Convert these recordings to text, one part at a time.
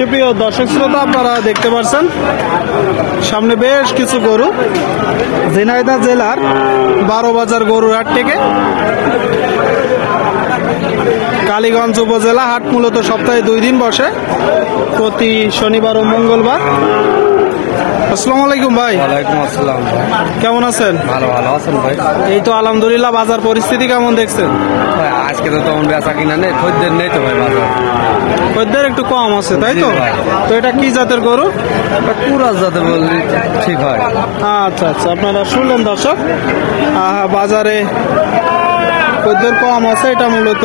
সুপ্রিয় দর্শক শ্রোতা, আপনারা দেখতে পাচ্ছেন সামনে বেশ কিছু গরু ঝিনাইদহ জেলার 12 বাজার গরুর হাট থেকে। কালীগঞ্জ উপজেলা হাট মূলত সপ্তাহে 2 দিন বসে, প্রতি শনিবার ও মঙ্গলবার। আসসালামু আলাইকুম ভাই। ওয়ালাইকুম আসসালাম। কেমন আছেন? ভালো আছেন ভাই? এই তো আলহামদুলিল্লাহ। বাজার পরিস্থিতি কেমন দেখছেন? ভাই আজকে তো তেমন বেচা কিনা নেই, খদ্দের নেই তো ভাই বাজার। খদ্দের একটু কম আছে, তাই তো? তো এটা কি জাতের গরু? কুরাস যাতে বললি ঠিক হয়। আচ্ছা আচ্ছা, আপনারা শুনলেন দর্শক, বাজারে খদ্দের কম আছে। এটা মূলত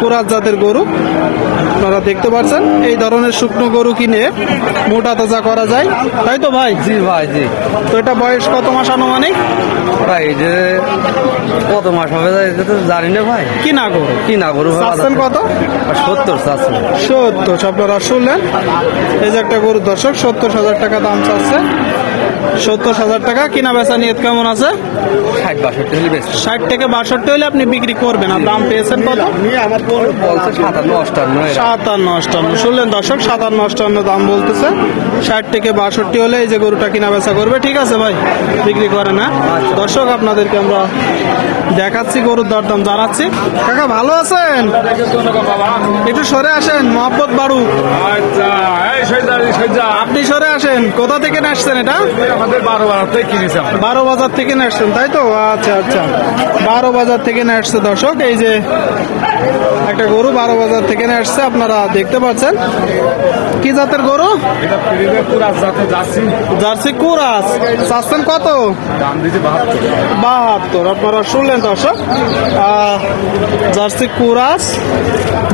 কুরাস জাতের গরু। আপনারা দেখতে পাচ্ছেন এই ধরনের শুকনো গরু কিনে মোটা তাজা করা যায়, তাই তো ভাই? জি ভাই জি। তো এটা বয়স কত মাস আনুমানিক? ভাই যে কত মাস হবে এটা তো জানি না ভাই। কি না গরু? কি না গরু চাচ্ছেন কত? 70 চাচ্ছেন। 70। আপনারা শুনলেন, এই যে একটা গরু দর্শক 70,000 টাকা দাম চাচ্ছে। 70,000 টাকা। কিনা বেচা নিয়ত কেমন আছে? 60-62 হলে বেশি। 60 থেকে 62 হলে আপনি বিক্রি করবেন। আর দাম পেয়েছেন কত? আমার বলছে 57-58। 57-58 শুনলেন দর্শক, 57-58 দাম বলতেছে। 60 থেকে 62 হলে এই যে গরুটা কিনা বেচা করবে। ঠিক আছে ভাই, বিক্রি করে না। দর্শক আপনাদেরকে আমরা দেখাচ্ছি, গরুর দরদাম জানাচ্ছি। কাকা ভালো আছেন? একটু সরে আসেন, মোহাম্মদ বাড়ু। আপনি সরে আসেন। কোথা থেকে আসছেন এটা? আমাদের 12 বাজার থেকে কিনেছি। 12 বাজার থেকে আসছেন, তাই তো? আচ্ছা আচ্ছা, 12 বাজার থেকে আসছে দর্শক। এই যে একটা গরু 12 বাজার থেকে আসছে, আপনারা দেখতে পাচ্ছেন। কি জাতের গরু? এটা পিরিবে কুরাস জাতের জার্সি। জার্সি কুরাস। চাচ্ছেন কত? দাম দিয়েছে 72। আপনারা শুনলেন দর্শক, জার্সি কুরাস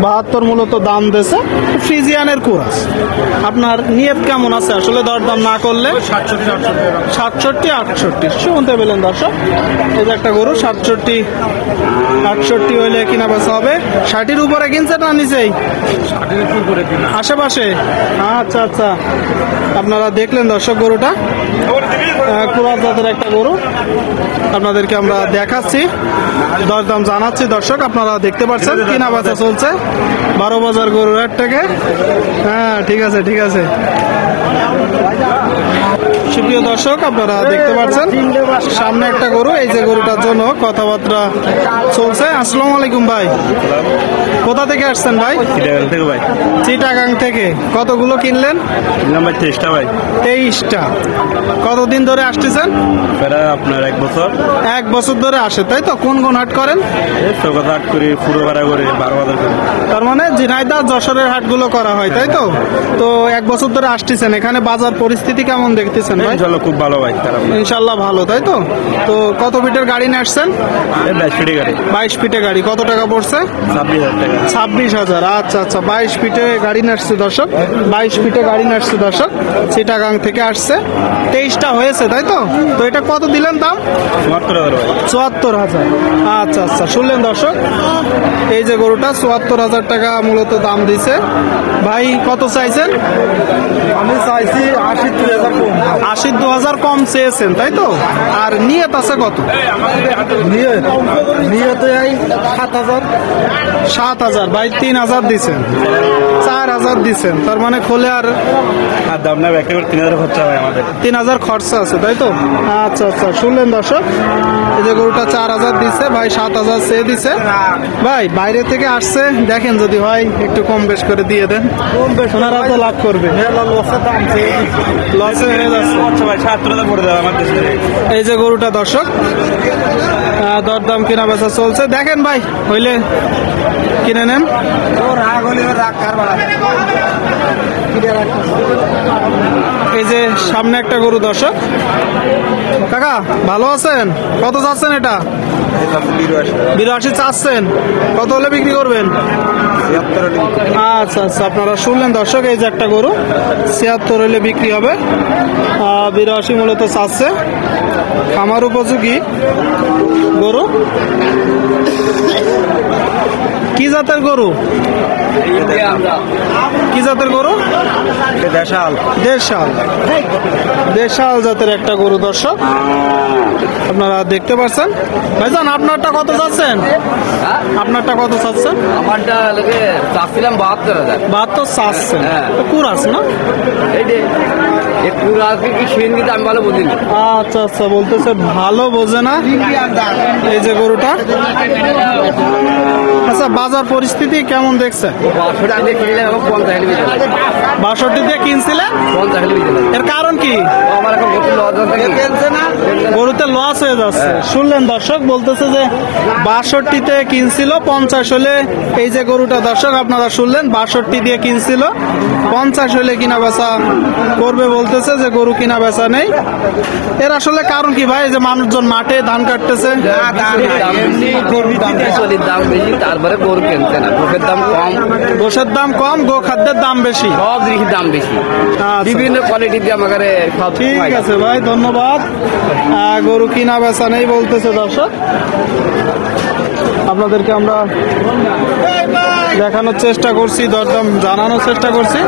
72 মূলত দাম দিয়েছে। ফ্রিজিয়ানের কুরাস। আপনার নিয়ত কেমন আছে আসলে দরদাম না করলে? 67-68 শুনতে পেলেন দর্শক। এই যে একটা গরু 67-68 হইলে কিনা বেচা হবে। 60-এর উপরে কিনছে না নিচেই? 60-এর উপরে কিনা। আশেপাশে। আচ্ছা আচ্ছা, আপনারা দেখলেন দর্শক গরুটা কুরাস জাতের একটা গরু। আপনাদেরকে আমরা দেখাচ্ছি, দরদাম জানাচ্ছি দর্শক। আপনারা দেখতে পাচ্ছেন কিনা বেচা চলছে 12 বাজার গরুর হাট থেকে। হ্যাঁ ঠিক আছে ঠিক আছে। সুপ্রিয় দর্শক, আপনারা দেখতে পাচ্ছেন সামনে একটা গরু। এই যে গরুটার জন্য কথাবার্তা চলছে। আসসালামু আলাইকুম ভাই। কোথা থেকে আসছেন ভাই? চিটাগাং থেকে ভাই। চিটাগাং থেকে। কতগুলো কিনলেন? নাম্বার 23টা ভাই। 23টা। কতদিন ধরে আসতেছেন? প্রায় আপনার 1 বছর। 1 বছর ধরে আসে, তাই তো? কোন কোন হাট করেন? এই চৌকাত হাট করি, পুরো ভাড়া করে 12 বাজার করি। তার মানে ঝিনাইদহ যশোরের হাটগুলো করা হয়, তাই তো? তো 1 বছর ধরে আসতেছেন। এখানে বাজার পরিস্থিতি কেমন দেখতেছেন ভাই? চলো খুব ভালো ভাই। ইনশাল্লাহ ভালো, তাই তো? তো কত ফিটের গাড়ি নিয়ে আসছেন? 22 ফিটে গাড়ি। 22 ফিটে গাড়ি। কত টাকা পড়ছে? 26,000 টাকা। 26,000। আচ্ছা আচ্ছা, 22 ফিটে গাড়ি নিয়ে আসছে দর্শক। 22 ফিটে গাড়ি নিয়ে আসছে দর্শক, চিটাগাং থেকে আসছে। 23টা হয়েছে, তাই তো? তো এটা কত দিলেন দাম? 74,000 ভাই। 74,000। আচ্ছা আচ্ছা, শুনলেন দর্শক, এই যে গরুটা 74,000 টাকা মূলত দাম দিছে। ভাই কত চাইছেন? আমি চাইছি 82,000 কম। 82,000 কম চেয়েছেন, তাই তো? আর নিয়ত আছে কত? নিয়ত 7,000। 7,000। ভাই 3,000 দিছেন, 4,000 দিছেন। তার মানে খোলে আর দাম না, একটা করে 3,000 খরচা হয় আমাদের। 3,000 খরচা আছে, তাই তো? আচ্ছা আচ্ছা, শুনলেন দর্শক, এই যে গরুটা 4,000 দিচ্ছে, ভাই 7,000 চেয়ে দিছে। ভাই বাইরে থেকে আসছে, দেখেন যদি হয় একটু কম বেশ করে দিয়ে দেন। ওনারা তো লাভ করবে। লসে হয়ে যাচ্ছে। ভাই 70,000 পড়ে যাবে আমার দেশে। এই যে গরুটা দর্শক, দরদাম কিনা বেচা চলছে। দেখেন ভাই, হইলে কিনে নেন। এই যে সামনে একটা গরু দর্শক। কাকা ভালো আছেন? কত চাচ্ছেন এটা? 82 চাচ্ছেন। কত হলে বিক্রি করবেন? আচ্ছা আচ্ছা, আপনারা শুনলেন দর্শক, এই যে একটা গরু 76 হলে বিক্রি হবে। 82 মূলত চাচ্ছে। খামার উপযোগী গরু। কি জাতের গরু? কি জাতের গরু? দেশাল। দেশাল। দেশাল জাতের একটা গরু দর্শক, আপনারা দেখতে পাচ্ছেন। ভাইজান আপনারটা কত চাচ্ছেন? আপনারটা কত চাচ্ছেন? আমারটা চাচ্ছিলাম 72,000। 72 চাচ্ছেন, হ্যাঁ। তো কুরাস না? এই যে একটু আজকে কি সেন দিতে আমি ভালো বুঝিনি। আচ্ছা আচ্ছা, বলতেছে ভালো বোঝে না এই যে গরুটা। আচ্ছা, বাজার পরিস্থিতি কেমন দেখছে? 62 দিয়ে কিনলে এখন 50 বিচে 62 দিয়ে কিনছিলেন, 50 বিচে এর কারণ কি? আমার এখন গতি লস হচ্ছে না। গরুতে লস হয়ে যাচ্ছে। শুনলেন দর্শক, বলতেছে যে 62-তে কিনছিল, 50 হলে এই যে গরুটা দর্শক আপনারা শুনলেন 62 দিয়ে কিনছিল, 50 হলে কিনা বেচা করবে বলতেছে, যে গরু কিনা বেচা নেই। এর আসলে কারণ কি ভাই? এই যে মানুষজন মাঠে ধান কাটতেছে, বিচলির দাম বেশি, তারপরে গরু কিনছে না, গোখের দাম কম, গোশের দাম কম, গো খাদ্যের দাম বেশি, সব জিনিসের দাম বেশি, আচ্ছা। বিভিন্ন কোয়ালিটি দিয়ে আমাকে সব ঠিক আছে ভাই, ধন্যবাদ। গরু কিনা বেচা নেই বলতেছে দর্শক, আপনাদেরকে আমরা দেখানোর চেষ্টা করছি, দরদাম জানানোর চেষ্টা করছি।